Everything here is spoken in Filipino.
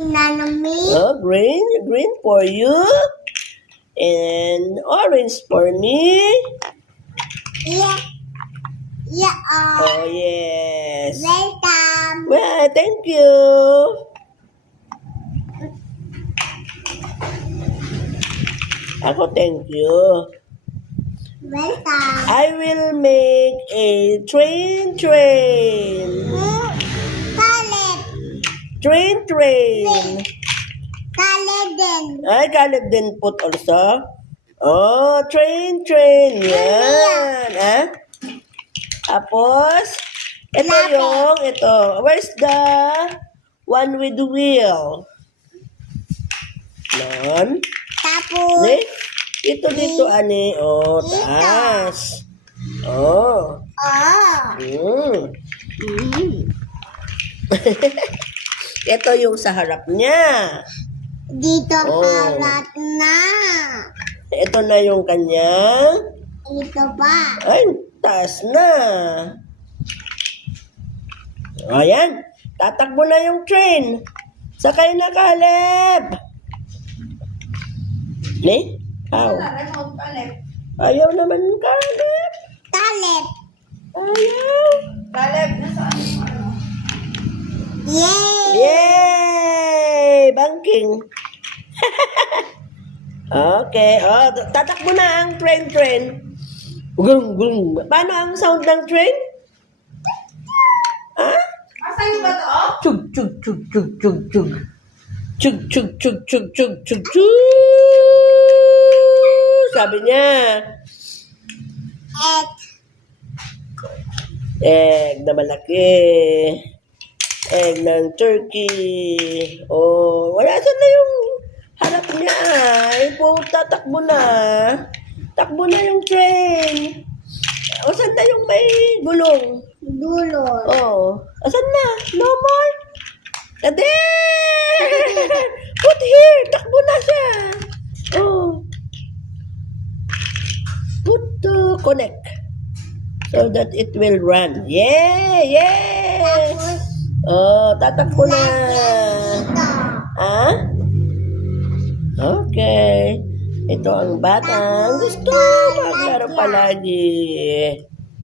Nanami. Oh, green for you. And orange for me. Yeah. Yeah. Oh, yes. Welcome. Well, thank you. Ako, thank you. Welcome. I will make a train. Kalit. Train. Kalit din. Ay, Caleb din put also. Oh, train. Yan. Ah? Tapos, ito. Where's the one with the wheel? Nan? Tapos. Ne? Ito dito, ani. Oh, taas. Oh. Ito yung sa harap niya. Dito Oh. harap na. Ito na yung kanyang. Ito pa. Ay, taas na. Ayan. Tatakbo na yung train. Sakay na, Caleb. Ne? Aw. Ayaw naman, Caleb. Kalit. Ayaw. Caleb, nasaan yung ano? Yay! Yay! Banking. Okay. Oh, tatakbo na ang train. Gulung. Paano ang sound ng train? Ha? Asan yung ba to? Chug. Chug. Sabi niya. Egg na malaki. Egg ng turkey. Oh, wala saan na yung harap niya. Tatakbo na. Takbo na yung train. O, saan na yung may gulong? Dulot. Oh, asan na? No more? Ade! Put here! Takbo na siya! Oh. Put to connect. So that it will run. Yes! Oh, tatakbo na. Ito. Ah? Okay. Ito ang batang gusto maglaro palagi.